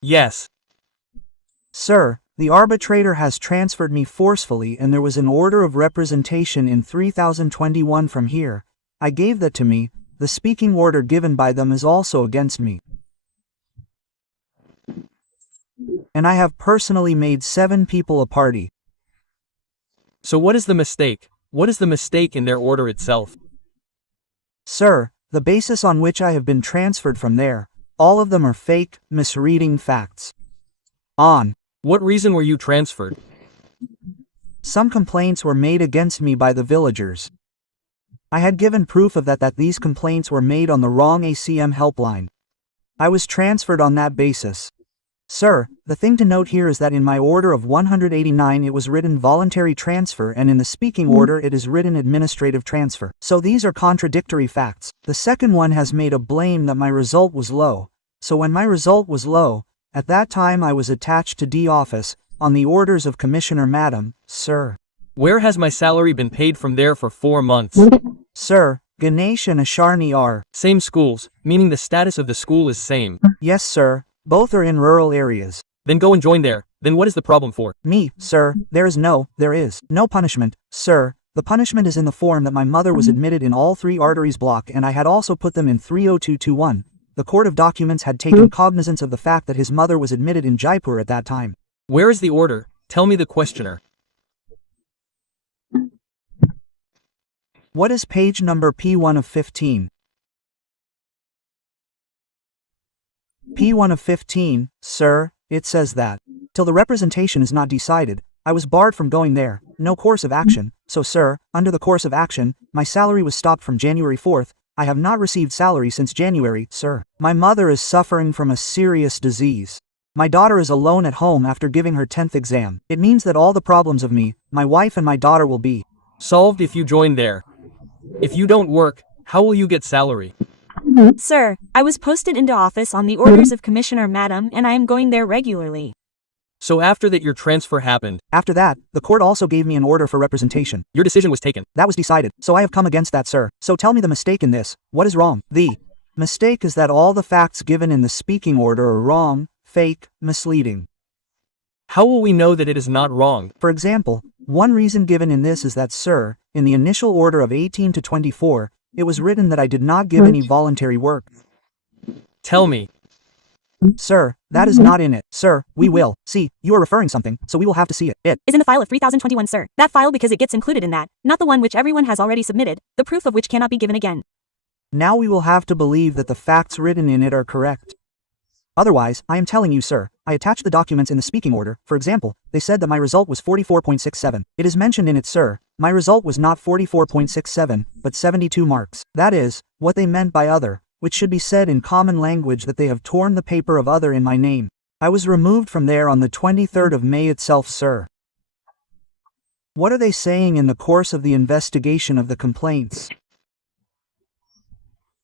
Yes. Sir, the arbitrator has transferred me forcefully and there was an order of representation in 3021 from here. I gave that to me. The speaking order given by them is also against me. And I have personally made 7 people a party. So what is the mistake? What is the mistake in their order itself? Sir, the basis on which I have been transferred from there, all of them are fake, misreading facts. On What reason were you transferred? some complaints were made against me by the villagers. I had given proof of that these complaints were made on the wrong ACM helpline. I was transferred on that basis. Sir, the thing to note here is that in my order of 189 it was written voluntary transfer and in the speaking order it is written administrative transfer. So these are contradictory facts. The second one has made a blame that my result was low. So when my result was low, at that time I was attached to D office, on the orders of Commissioner Madam, sir. Where has my salary been paid from there for 4 months? Sir, Ganesh and Asharni are. Same schools, meaning the status of the school is same. Yes, sir. Both are in rural areas. Then go and join there. Then what is the problem for? Me, sir, there is no punishment, sir. The punishment is in the form that my mother was admitted in all 3 arteries block and I had also put them in 30221. The court of documents had taken cognizance of the fact that his mother was admitted in Jaipur at that time. Where is the order? Tell me the questioner. What is page number P1 of 15? P1 of 15, sir, it says that, till the representation is not decided, I was barred from going there, no course of action, so sir, under the course of action, my salary was stopped from January 4th, I have not received salary since January, sir. My mother is suffering from a serious disease. My daughter is alone at home after giving her 10th exam. It means that all the problems of me, my wife and my daughter will be solved if you join there. If you don't work, how will you get salary? Sir, I was posted into office on the orders of Commissioner Madam and I am going there regularly. So after that your transfer happened. After that, the court also gave me an order for representation. Your decision was taken. That was decided, so I have come against that, sir. So tell me the mistake in this. What is wrong? The mistake is that all the facts given in the speaking order are wrong, fake, misleading. How will we know that it is not wrong? For example, one reason given in this is that, sir, in the initial order of 18 to 24, it was written that I did not give any voluntary work. Tell me. Sir, that is not in it. Sir, we will. See, you are referring something, so we will have to see it. It is in the file of 3021, sir. That file because it gets included in that, not the one which everyone has already submitted, the proof of which cannot be given again. Now we will have to believe that the facts written in it are correct. Otherwise, I am telling you, sir, I attached the documents in the speaking order. For example, they said that my result was 44.67. It is mentioned in it, sir, my result was not 44.67, but 72 marks. That is, what they meant by other, which should be said in common language that they have torn the paper of other in my name. I was removed from there on the 23rd of May itself, sir. What are they saying in the course of the investigation of the complaints?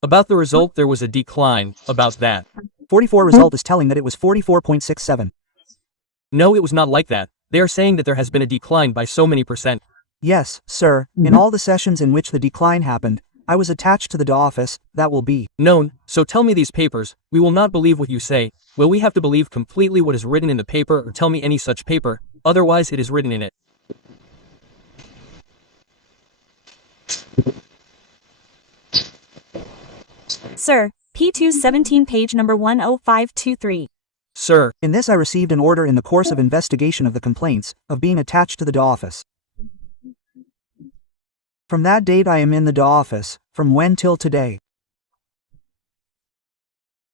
About the result there was a decline, about that. 44 result is telling that it was 44.67. No, it was not like that. They are saying that there has been a decline by so many %. Yes, sir, in all the sessions in which the decline happened, I was attached to the office, that will be known, so tell me these papers, we will not believe what you say, will we have to believe completely what is written in the paper or tell me any such paper, otherwise it is written in it. Sir, P217 page number 10523. Sir, in this I received an order in the course of investigation of the complaints, of being attached to the office. From that date I am in the office, from when till today.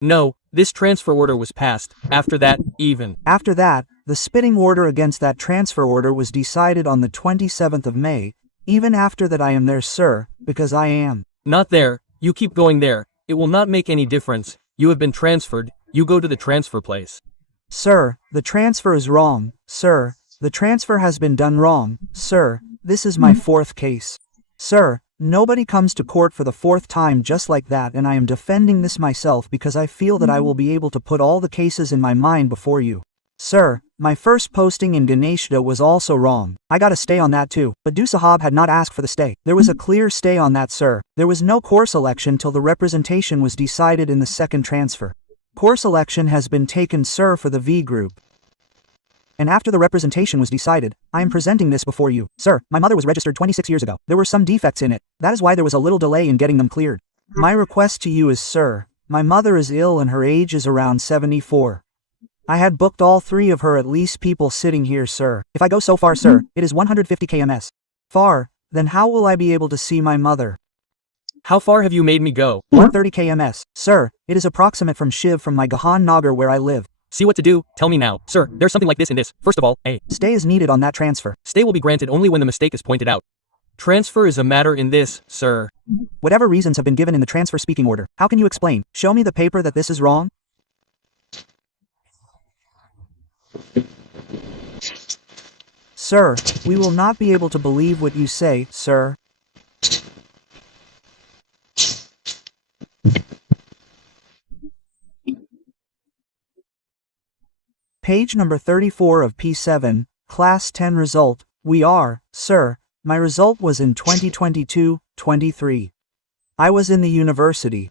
No, this transfer order was passed, after that, even. After that, the spitting order against that transfer order was decided on the 27th of May, even after that I am there, sir, because I am not there, you keep going there, it will not make any difference, you have been transferred, you go to the transfer place. Sir, the transfer is wrong, sir, the transfer has been done wrong, sir, this is my 4th case. Sir, nobody comes to court for the 4th time just like that and I am defending this myself because I feel that I will be able to put all the cases in my mind before you. Sir, my first posting in Ganeshda was also wrong. I got a stay on that too, but Du Sahab had not asked for the stay. There was a clear stay on that, sir. There was no course election till the representation was decided in the second transfer. Course election has been taken, sir, for the V group. And after the representation was decided, I am presenting this before you. Sir, my mother was registered 26 years ago. There were some defects in it. That is why there was a little delay in getting them cleared. My request to you is, sir, my mother is ill and her age is around 74. I had booked all 3 of her at least people sitting here, sir. If I go so far, sir, it is 150 kms. Far, then how will I be able to see my mother? How far have you made me go? 130 kms. Sir, it is approximate from Shiv from my Gahan Nagar where I live. See what to do, tell me now. Sir, there's something like this in this. First of all, A. Stay is needed on that transfer. Stay will be granted only when the mistake is pointed out. Transfer is a matter in this, sir. Whatever reasons have been given in the transfer speaking order, how can you explain? Show me the paper that this is wrong. Sir, we will not be able to believe what you say, sir. Page number 34 of P7, Class 10 result. We are, sir, my result was in 2022-23. I was in the university.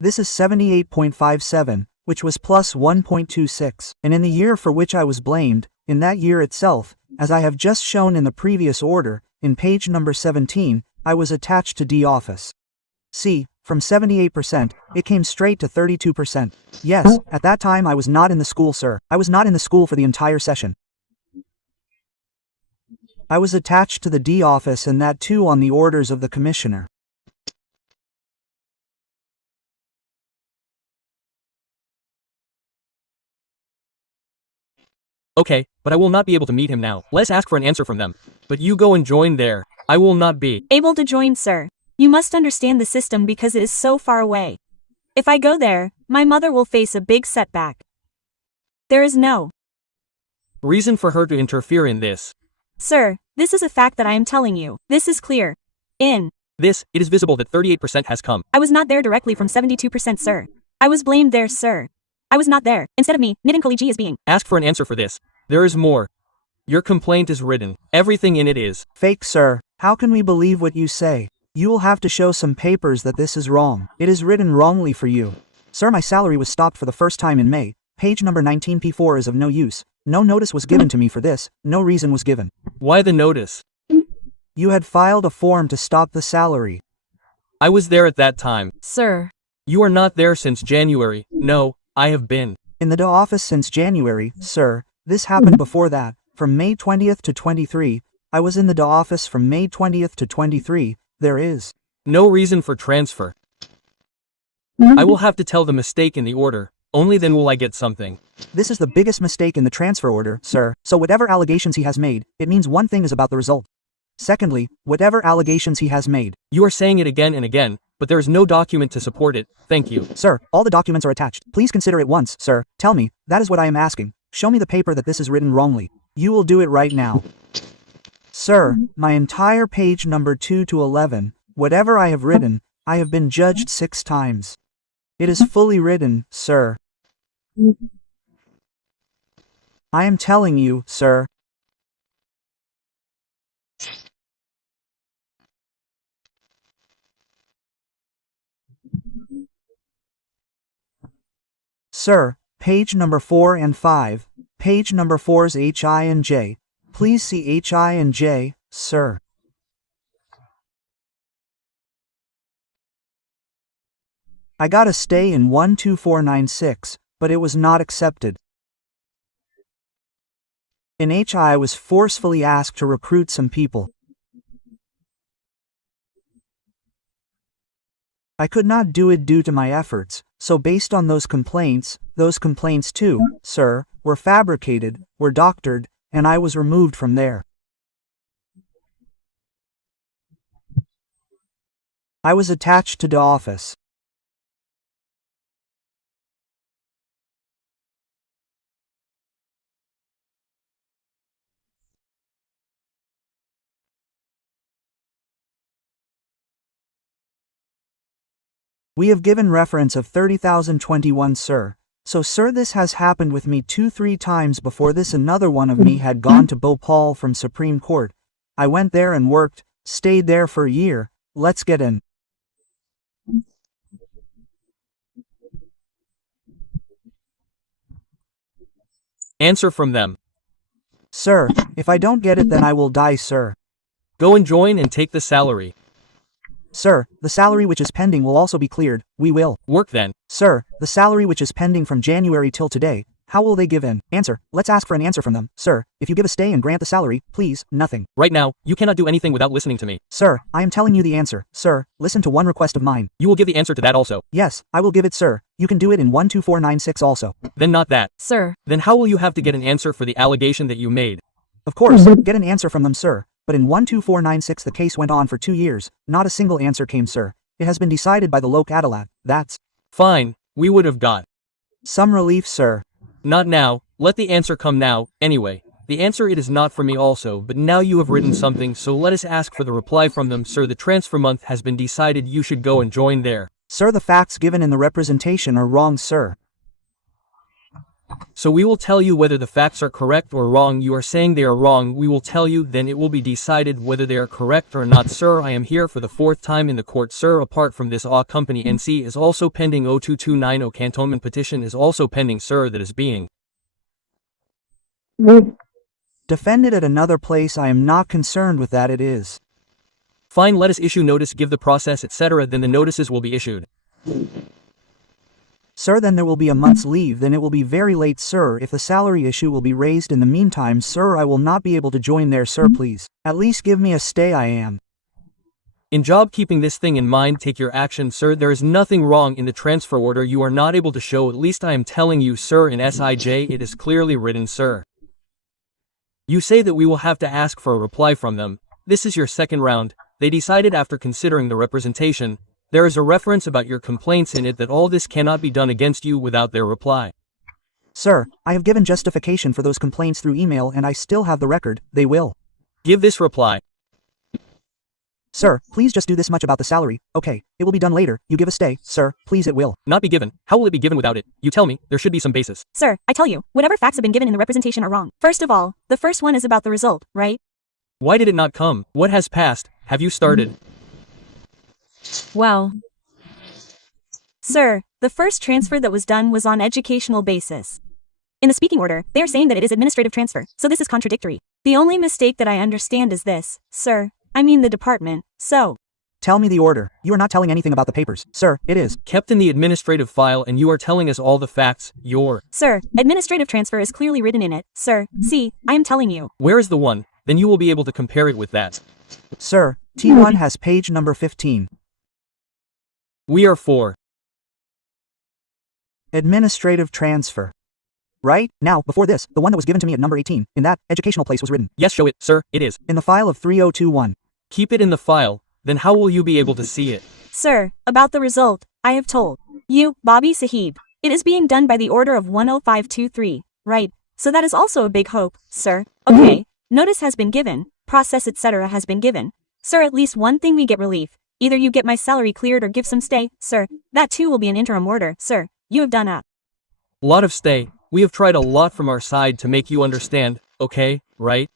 This is 78.57, which was plus 1.26. And in the year for which I was blamed, in that year itself, as I have just shown in the previous order, in page number 17, I was attached to D office. See, from 78%, it came straight to 32%. Yes, at that time I was not in the school, sir. I was not in the school for the entire session. I was attached to the D office, and that too on the orders of the commissioner. Okay, but I will not be able to meet him now. Let's ask for an answer from them. But you go and join there. I will not be able to join, sir. You must understand the system because it is so far away. If I go there, my mother will face a big setback. There is no reason for her to interfere in this. Sir, this is a fact that I am telling you. This is clear. In this, it is visible that 38% has come. I was not there directly from 72%, sir. I was blamed there, sir. I was not there. Instead of me, Nitin Kaliji is being. Ask for an answer for this. There is more. Your complaint is written. Everything in it is fake, sir. How can we believe what you say? You will have to show some papers that this is wrong. It is written wrongly for you. Sir, my salary was stopped for the first time in May. Page number 19 P4 is of no use. No notice was given to me for this. No reason was given. Why the notice? You had filed a form to stop the salary. I was there at that time. Sir. You are not there since January. No, I have been in the office since January, sir. This happened before that. From May 20th to 23, I was in the office from May 20th to 23. There is no reason for transfer. I will have to tell the mistake in the order. Only then will I get something. This is the biggest mistake in the transfer order, sir. So whatever allegations he has made, it means one thing is about the result. Secondly, whatever allegations he has made. You are saying it again and again, but there is no document to support it. Thank you. Sir, all the documents are attached. Please consider it once, sir. Tell me, that is what I am asking. Show me the paper that this is written wrongly. You will do it right now. Sir, my entire page number 2 to 11, whatever I have written, I have been judged 6 times. It is fully written, sir. I am telling you, sir. Sir, page number 4 and 5, page number 4's HI and J. Please see HI and J, sir. I got a stay in 12496, but it was not accepted. In HI I was forcefully asked to recruit some people. I could not do it due to my efforts, so based on those complaints too, sir, were fabricated, were doctored, and I was removed from there. I was attached to the office. We have given reference of 30,021, sir. So sir, this has happened with me 2-3 times before this. Another one of me had gone to Bhopal from Supreme Court. I went there and worked, stayed there for a year. Let's get in. Answer from them. Sir, if I don't get it then I will die, sir. Go and join and take the salary. Sir, the salary which is pending will also be cleared, we will. Work then. Sir, the salary which is pending from January till today, how will they give in? Answer, let's ask for an answer from them. Sir, if you give a stay and grant the salary, please, nothing. Right now, you cannot do anything without listening to me. Sir, I am telling you the answer. Sir, listen to one request of mine. You will give the answer to that also. Yes, I will give it, sir. You can do it in 12496 also. Then not that. Sir. Then how will you have to get an answer for the allegation that you made? Of course, get an answer from them, sir. But in 12496 the case went on for 2 years, not a single answer came, sir. It has been decided by the Lok Adalat, that's Fine, we would have got some relief, sir. Not now, let the answer come now. Anyway, the answer it is not for me also, but now you have written something, so let us ask for the reply from them. Sir, the transfer month has been decided, you should go and join there. Sir, the facts given in the representation are wrong, sir. So we will tell you whether the facts are correct or wrong. You are saying they are wrong, we will tell you, then it will be decided whether they are correct or not. Sir, I am here for the 4th time in the court, sir. Apart from this, our company NC is also pending. 0229 cantonment petition is also pending, sir, that is being defended at another place. I am not concerned with that, it is. Fine, let us issue notice, give the process, etc. Then the notices will be issued. Sir, then there will be a month's leave, then it will be very late, sir. If the salary issue will be raised in the meantime, sir, I will not be able to join there, sir, please. At least give me a stay, I am. In job, keeping this thing in mind, take your action, sir. There is nothing wrong in the transfer order. You are not able to show, at least I am telling you, sir, in SIJ it is clearly written, sir. You say that we will have to ask for a reply from them. This is your second round. They decided after considering the representation. There is a reference about your complaints in it that all this cannot be done against you without their reply. Sir, I have given justification for those complaints through email and I still have the record. They will give this reply. Sir, please just do this much about the salary. Okay, it will be done later. You give a stay, sir, please. It will not be given. How will it be given without it? You tell me, there should be some basis. Sir, I tell you, whatever facts have been given in the representation are wrong. First of all, the first one is about the result, right? Why did it not come? What has passed? Have you started? Well, sir, the first transfer that was done was on educational basis. In the speaking order, they are saying that it is administrative transfer, so this is contradictory. The only mistake that I understand is this, sir, I mean the department, so. Tell me the order. You are not telling anything about the papers. Sir, it is kept in the administrative file and you are telling us all the facts. Sir, administrative transfer is clearly written in it, sir. See, I am telling you. Where is the one? Then you will be able to compare it with that. Sir, T1 has page number 15. We are for administrative transfer. Right? Now, before this, the one that was given to me at number 18, in that educational place was written. Yes, show it, sir, it is. In the file of 3021. Keep it in the file, then how will you be able to see it? Sir, about the result, I have told you, Bobby Sahib. It is being done by the order of 10523, right? So that is also a big hope, sir. Okay, notice has been given, process etc. has been given. Sir, at least one thing we get relief. Either you get my salary cleared or give some stay, sir. That too will be an interim order, sir. You have done a lot of stay. We have tried a lot from our side to make you understand, okay, right?